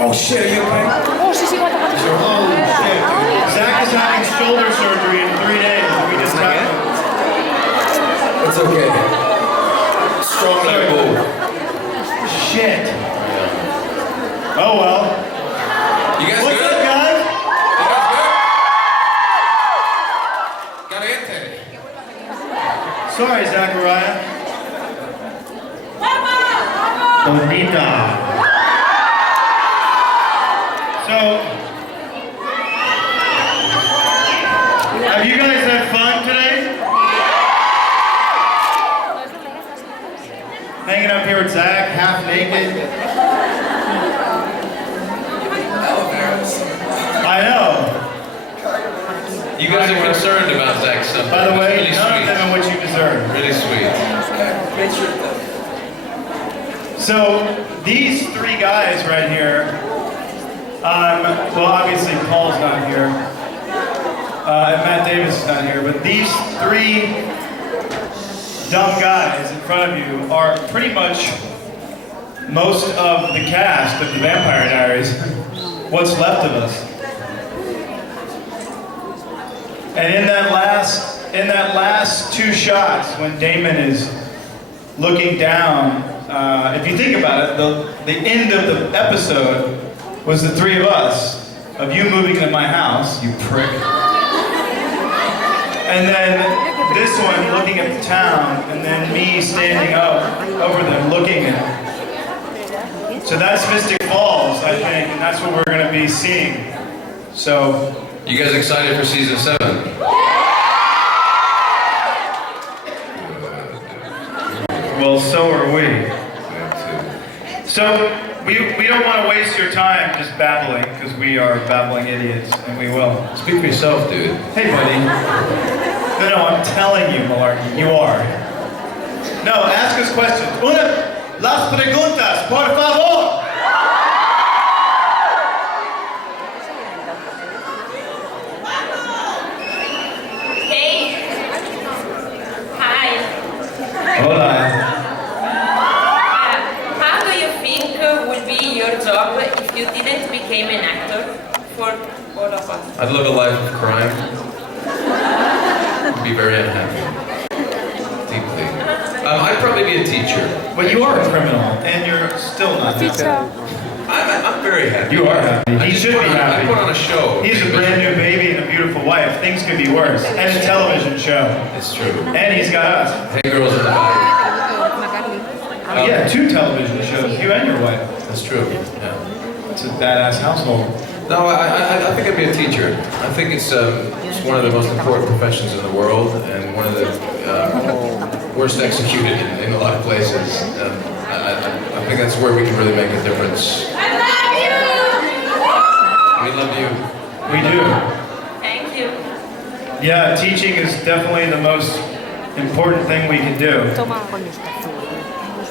Oh shit, are you okay? Oh, sí, sí, aguanta, aguanta. Oh shit. Zack is having shoulder surgery in 3 days. We just got it. It's okay. Strong like bull. Shit. Oh well. You guys What's good? up, guys? You guys good? Caliente. Sorry, Zachariah. Bonita. So, have you guys had fun today? Hanging up here with Zack, half naked. I know. You guys are concerned about Zack something. By the way, really none sweet. of them are what you deserve. Really sweet. So, these 3 guys right here, well, obviously Paul's not here, and Matt Davis is not here, but these 3 dumb guys in front of you are pretty much most of the cast of the Vampire Diaries, what's left of us. And in that last 2 shots, when Damon is looking down, if you think about it, the end of the episode was the 3 of us, of you moving to my house, you prick. And then this one looking at the town, and then me standing up over them looking at it. So that's Mystic Falls, I think, and that's what we're going to be seeing. So, You guys excited for season 7? well, so are we. So, we don't want to waste your time just babbling, because we are babbling idiots, and we will. Speak for yourself, dude. Hey, buddy. No, I'm telling you, Malarkey, you are. No, ask us questions. Las preguntas, por favor. Hey. Hi. Hola. How do you think would be your job if you didn't become an actor for all of us? I'd live a life of crime. I'd be very unhappy. Deeply. I'd probably be a teacher. But you are a criminal, and you're still not happy. I'm very happy. You are happy. He should be happy. I put on a show. He's a brand new baby and a beautiful wife. Things could be worse. And a television show. It's true. And he's got us. Hey, girls in the back. Yeah, 2 television shows, you and your wife. That's true. Yeah. It's a badass household. No, I think I'd be a teacher. I think it's one of the most important professions in the world, and one of the worst executed in a lot of places. I think that's where we can really make a difference. I love We love you. We do. you! Thank you. Yeah, teaching is definitely the most important thing we can do.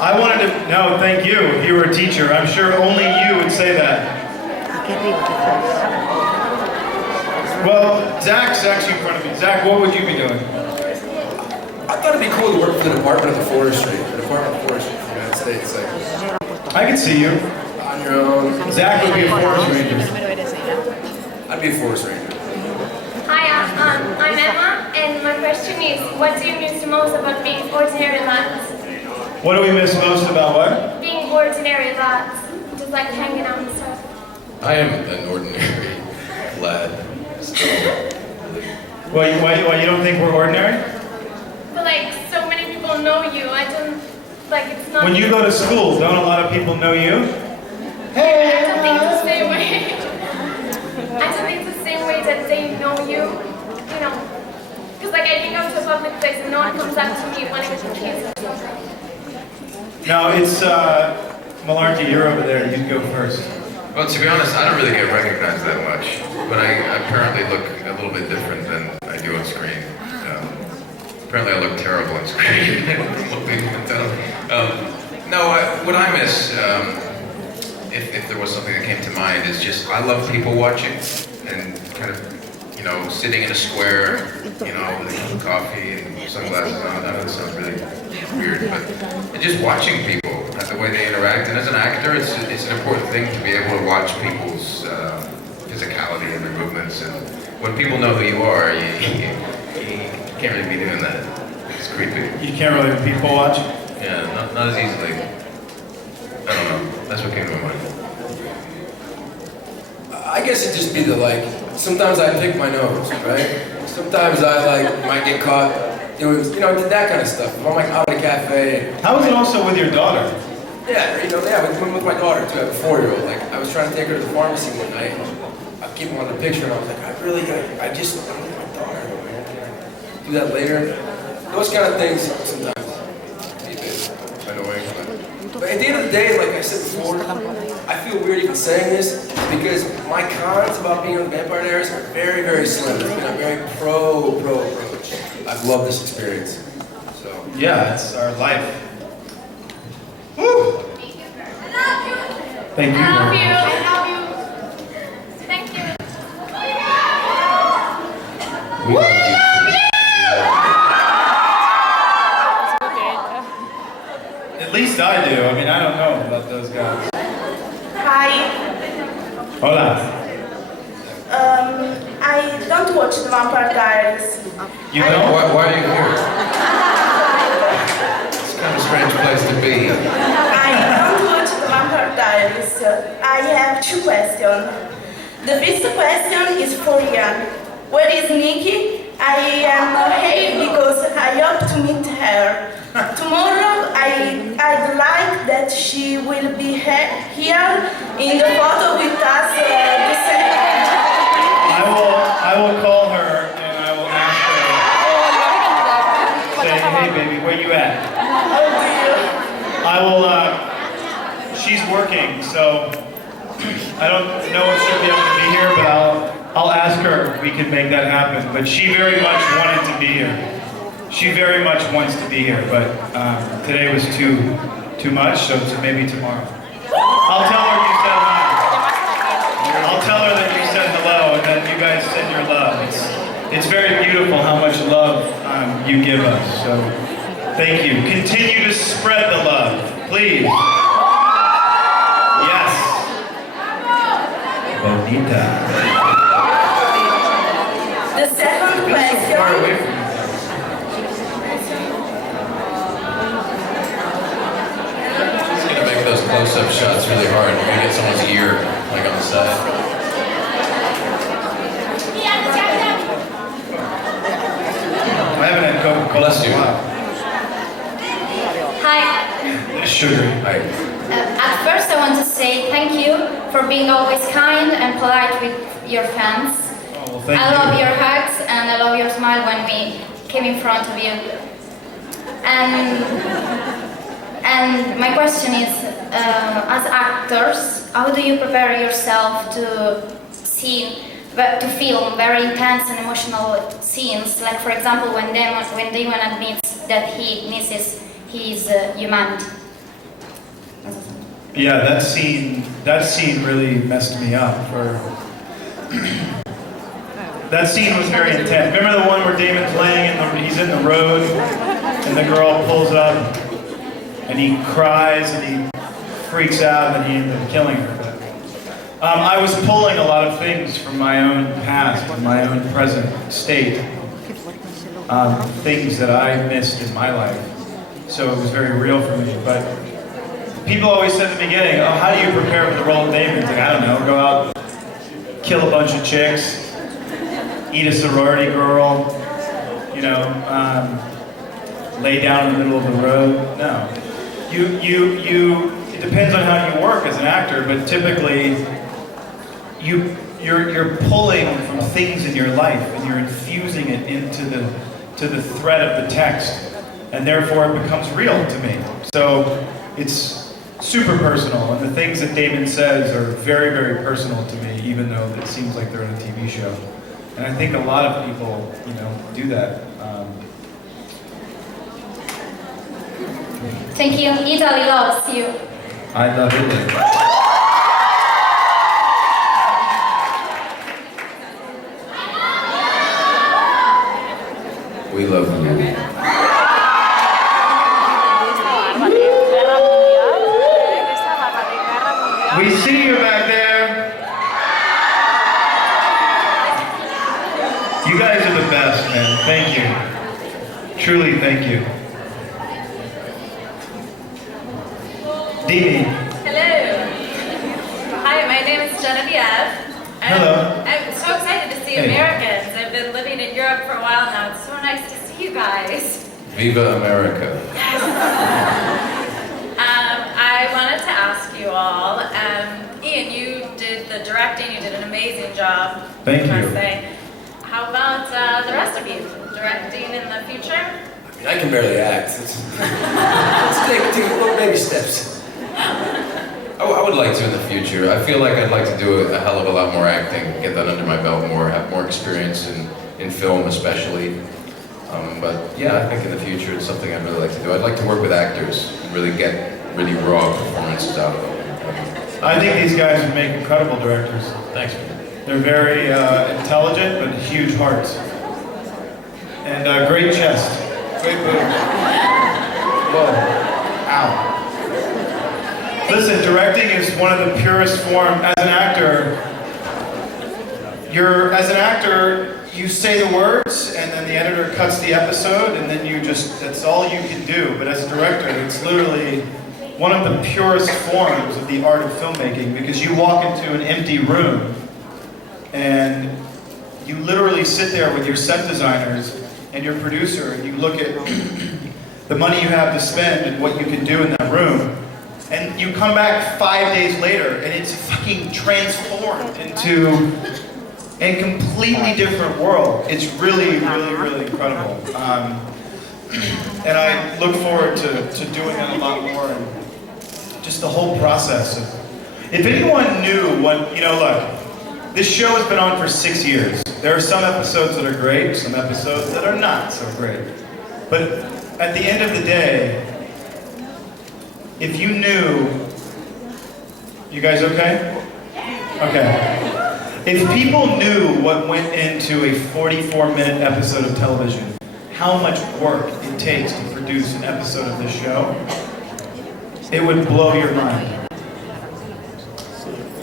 I wanted to, no, thank you. If you were a teacher, I'm sure only you would say that. Well, Zack's actually in front of me. Zack, what would you be doing? I thought it'd be cool to work for the Department of Forestry. The Department of Forestry in the United States. Like, I could see you. on your own. Zack would be a forest ranger. I'd be a forest ranger. Hi, I'm Emma, and my question is, what do you miss the most about being ordinary lads? What do we miss most about what? Being ordinary lads, just like hanging out and stuff. I am an ordinary lad. Still. Why you don't think we're ordinary? But like, so many people know you, I don't, like it's not... When you go to school, don't a lot of people know you? I don't think it's the same way. I don't think it's the same way that they know you. You know, public place and no one comes up to me wanting to kiss or something. No, it's Malarkey, you're over there. You go first. Well, to be honest, I don't really get recognized that much, but I apparently look a little bit different than I do on screen. Apparently I look terrible on screen. What I miss, if there was something that came to mind, is just I love people watching and kind of, sitting in a square, with coffee and sunglasses on. I know this sounds really weird, but just watching people, the way they interact. And as an actor, it's an important thing to be able to watch people's physicality and their movements. And when people know who you are, you can't really be doing that. It's creepy. You can't really people watch? Yeah, not as easily. I don't know. That's what came to my mind. I guess it'd just be sometimes I pick my nose, right? Sometimes I might get caught doing, that kind of stuff. If I'm out at a cafe. How is it also with your daughter? Yeah, with my daughter too. I have a 4-year-old. I was trying to take her to the pharmacy one night. I gave her the picture and I was like, I'm with my daughter. Man. Do that later. Those kind of things sometimes be a bit annoying. But at the end of the day, like I said before, I feel weird even saying this because my cons about being on the Vampire Diaries are very, very slim. It's been a very pro approach. I've loved this experience. So yeah, it's our life. Woo! Thank you. I love you. I love you. Thank you. We love you. At least I do. I mean, I don't know about those guys. Hi. Hola. I don't watch the Vampire Diaries. You know? Why are you here? It's kind of a strange place to be. I don't watch the Vampire Diaries. I have 2 questions. The first question is for Ian. Where is Nikki? I am here because I hope to meet her. Tomorrow, I'd like that she will be here in the photo with us the same. I will call her and I will ask her. Say, hey baby, where you at? Oh dear. I will, she's working, so I don't know if she'll be able to be here, but I'll ask her if we can make that happen. But she very much wanted to be here. She very much wants to be here, but today was too much, so maybe tomorrow. I'll tell her you said hi. I'll tell her that you said hello and that you guys send your love. It's very beautiful how much love you give us, so thank you. Continue to spread the love, please. Yes. Bonita. The second question. Far away from you. Make those close-up shots really hard. You're gonna get someone's ear, like on the side. I haven't had Coca-Cola Bless you. in a while. Hi. It's sugary. Right. At first I want to say thank you for being always kind and polite with your fans. Oh, well, thank I you. love your hugs and I love your smile when we came in front of you. And my question is, as actors, how do you prepare yourself to film very intense and emotional scenes? Like, for example, when Damon admits that he misses his humanity. Yeah, that scene really messed me up. That scene was very intense. Remember the one where Damon's laying he's in the road, and the girl pulls up, and he cries and he freaks out, and he ends up killing her. I was pulling a lot of things from my own past and my own present state, things that I missed in my life. So it was very real for me. But people always said at the beginning, oh, how do you prepare for the role of Damon? It's like, I don't know, go out, kill a bunch of chicks, eat a sorority girl, lay down in the middle of the road. No. It depends on how you work as an actor, but typically you're pulling from things in your life and you're infusing it into to the thread of the text, and therefore it becomes real to me. So it's super personal, and the things that Damon says are very, very personal to me, even though it seems like they're in a TV show. And I think a lot of people, do that. Thank you. Italy loves you. I love Italy. We love you. We see you back there. You guys are the best, man. Thank you. Truly, thank you. Dee. Hello. Hi, my name is Genevieve. Hello. I'm so excited to see Hey. Americans. I've been living in Europe for a while now. It's so nice to see you guys. Viva America. I wanted to ask you all, Ian, you did the directing, you did an amazing job. Thank I must you. say. How about the rest of you? Directing in the future? I mean, I can barely act. Let's take little baby steps. I would like to in the future. I feel like I'd like to do a hell of a lot more acting, get that under my belt more, have more experience in film especially. But yeah, I think in the future it's something I'd really like to do. I'd like to work with actors and really get really raw performances out of them. I think these guys would make incredible directors. Thanks. They're very intelligent, but huge hearts. And great chest. Great boobs. Whoa. Ow. Listen, directing is one of the purest forms. As an actor, you say the words, and then the editor cuts the episode, and then that's all you can do. But as a director, it's literally one of the purest forms of the art of filmmaking, because you walk into an empty room, and you literally sit there with your set designers and your producer, and you look at the money you have to spend and what you can do in that room, and you come back 5 days later, and it's fucking transformed into a completely different world. It's really, really, really incredible. And I look forward to doing it a lot more, and just the whole process of, if anyone knew what, look, this show has been on for 6 years. There are some episodes that are great, some episodes that are not so great. But at the end of the day, if you knew, you guys okay? Okay. If people knew what went into a 44-minute episode of television, how much work it takes to produce an episode of this show, it would blow your mind.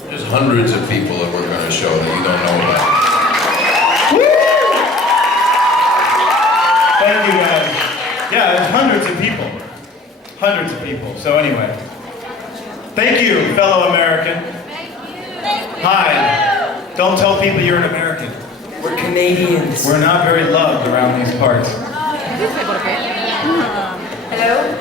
There's hundreds of people that work on a show that you don't know about. Woo! Thank you guys. Yeah, there's hundreds of people. Hundreds of people. So anyway, thank you, fellow American. Hi. Don't tell people you're an American. We're Canadians. We're not very loved around these parts. Hello.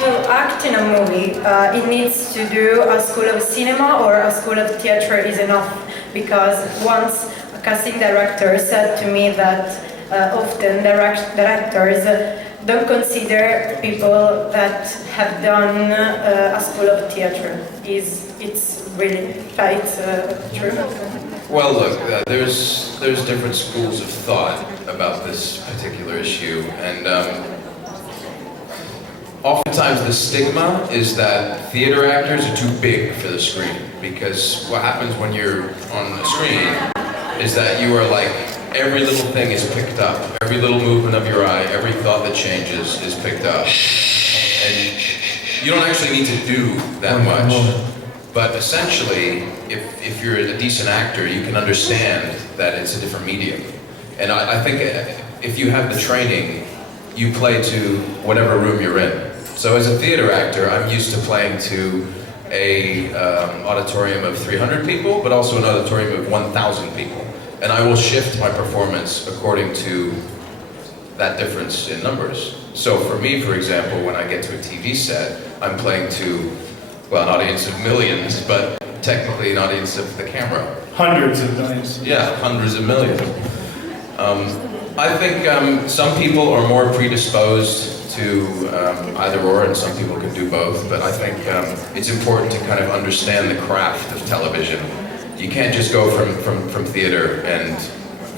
To act in a movie, it needs to do a school of cinema or a school of theater is enough, because once a casting director said to me that often directors don't consider people that have done a school of theater. It's really quite true. Well, look, there's different schools of thought about this particular issue, and oftentimes the stigma is that theater actors are too big for the screen, because what happens when you're on the screen is that you are like, every little thing is picked up, every little movement of your eye, every thought that changes is picked up, and you don't actually need to do that much. But essentially, if you're a decent actor, you can understand that it's a different medium. And I think if you have the training, you play to whatever room you're in. So as a theater actor, I'm used to playing to a auditorium of 300 people, but also an auditorium of 1,000 people. And I will shift my performance according to that difference in numbers. So for me, for example, when I get to a TV set, I'm playing to, well, an audience of millions, but technically an audience of the camera. Hundreds of millions. Yeah, hundreds of millions. I think some people are more predisposed to either or, and some people can do both. But I think it's important to kind of understand the craft of television. You can't just go from theater and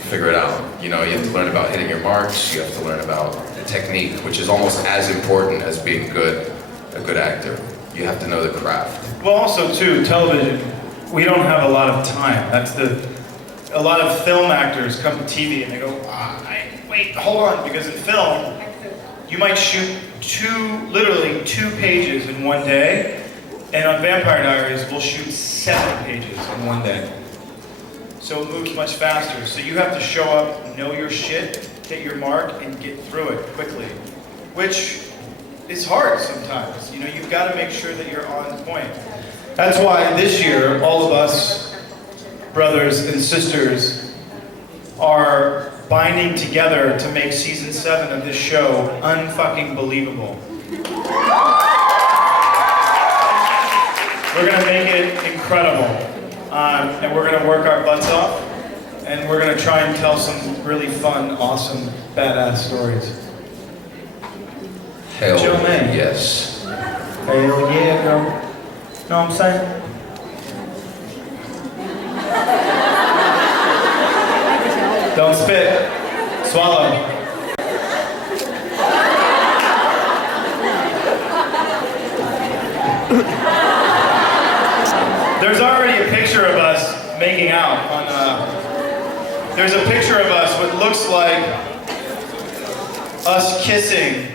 figure it out. You know, you have to learn about hitting your marks. You have to learn about the technique, which is almost as important as being a good actor. You have to know the craft. Well, also too, television. We don't have a lot of time. A lot of film actors come to TV and they go, wait, hold on, because in film, you might shoot literally two pages in one day, and on Vampire Diaries, we'll shoot 7 pages in one day. So it moves much faster. So you have to show up, know your shit, hit your mark, and get through it quickly, which is hard sometimes. You know, you've got to make sure that you're on point. That's why this year, all of us, brothers and sisters, are binding together to make season 7 of this show unfucking believable. We're gonna make it incredible, and we're gonna work our butts off, and we're gonna try and tell some really fun, awesome, badass stories. Hell Joe-man. yes. Hell yeah, bro. Know what I'm saying? Don't spit. Swallow. There's already a picture of us making out on there's a picture of us what looks like us kissing.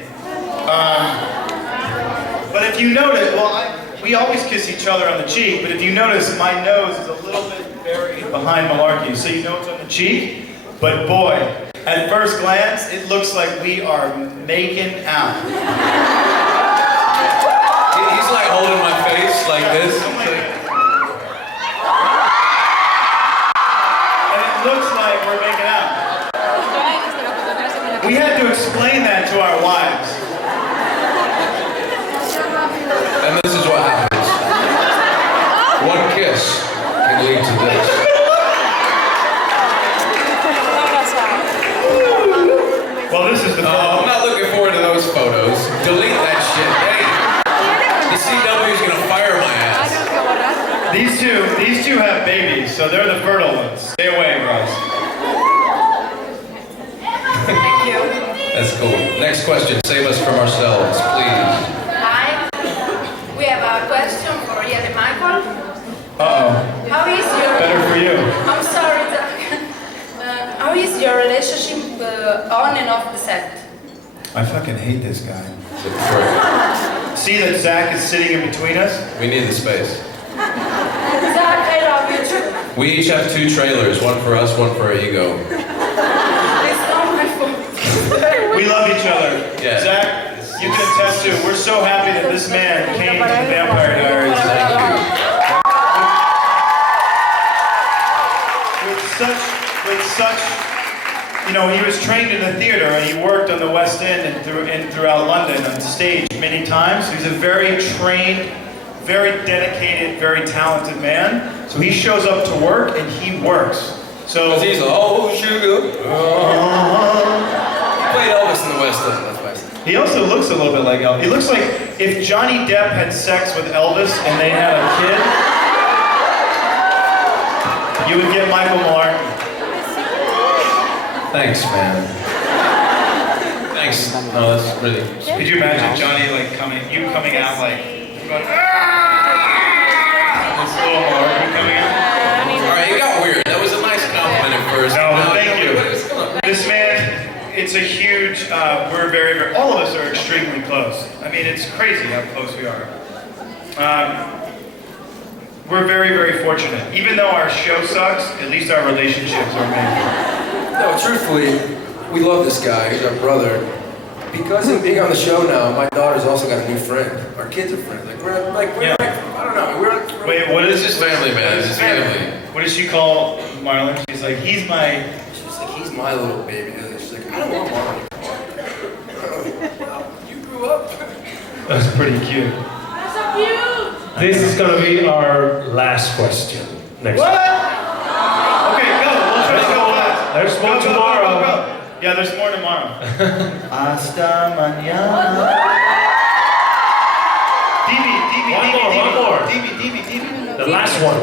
But if you notice, we always kiss each other on the cheek, but if you notice, my nose is a little bit buried behind Malarkey, so you know it's on the cheek. But boy, at first glance, it looks like we are making out. He's like holding my face like this. And it looks like we're making out. We had to explain that to our wives. And this is what happens. One kiss can lead to this. Well, this is the I'm not looking forward to those photos. Delete that shit. Hey, the CW is gonna fire my ass. These two have babies, so they're the fertile ones. Stay away, bros. Thank you. That's cool. Next question. Save us from ourselves, please. Hi. We have a question for Ian and Michael. Uh-oh. How is your... Better for you. I'm sorry, Zack. How is your relationship on and off the set? I fucking hate this guy. See that Zack is sitting in between us? We need the space. Zack, I love you too. We each have 2 trailers, one for us, one for our ego. It's not my fault. We love each other. Yeah. Zack, you can attest to, we're so happy that this man came to the Vampire Diaries. With such, you know, he was trained in the theater and he worked on the West End and throughout London on stage many times. He's a very trained, very dedicated, very talented man. So he shows up to work and he works. So He's oh sugar. He played Elvis in the West End. That's why I said. he also looks a little bit like Elvis. He looks like if Johnny Depp had sex with Elvis and they had a kid, you would get Michael Malarkey. Thanks, man. Thanks. No, that's really... Could you imagine Johnny coming out like going, this little Malarkey coming out? Alright, it got weird. That was a nice compliment at first. No, thank you. This man, it's a huge, we're very, very, all of us are extremely close. I mean, it's crazy how close we are. We're very, very fortunate. Even though our show sucks, at least our relationships are made. No, truthfully, we love this guy. He's our brother. Because of being on the show now, my daughter's also got a new friend. Our kids are friends. We're I don't know. Wait, what is It's his family, man. It's his family. What does she call Marlon? She's like, he's my... She's like, he's my little baby. She's like, I don't want Marlon. You grew up. That's pretty cute. That's so cute. This is going to be our last question. Next. What? Okay, go. We'll try to go last. There's one tomorrow. Yeah, there's more tomorrow. Hasta mañana. One more. DB. The last one.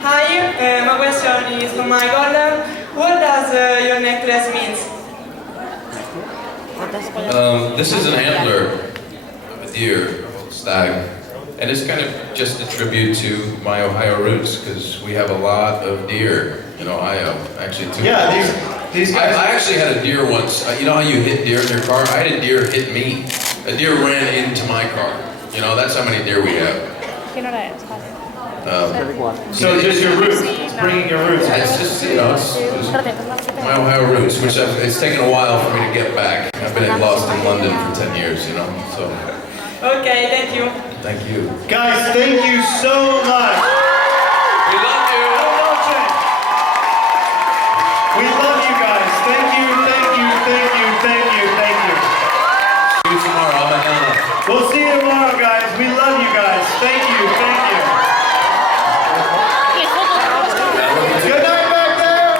Hi, my question is for my golden. What does your necklace mean? This is an antler of a deer, a stag, and it's kind of just a tribute to my Ohio roots because we have a lot of deer in Ohio. Actually, too. Yeah, these guys. I actually had a deer once. You know how you hit deer in your car? I had a deer hit me. A deer ran into my car. You know, that's how many deer we have. So just your roots, bringing your roots. It's just, you know, it's my Ohio roots, which it's taken a while for me to get back. I've been lost in London for 10 years, you know, so. Okay, thank you. Thank you. Guys, thank you so much. We love you. We love you guys. Thank you. See you tomorrow. We'll see you tomorrow, guys. We love you guys. Thank you. Good night back there.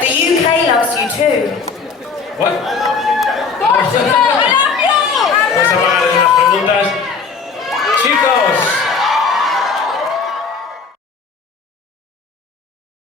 The UK loves you too. What? Vamos a pagar unas preguntas.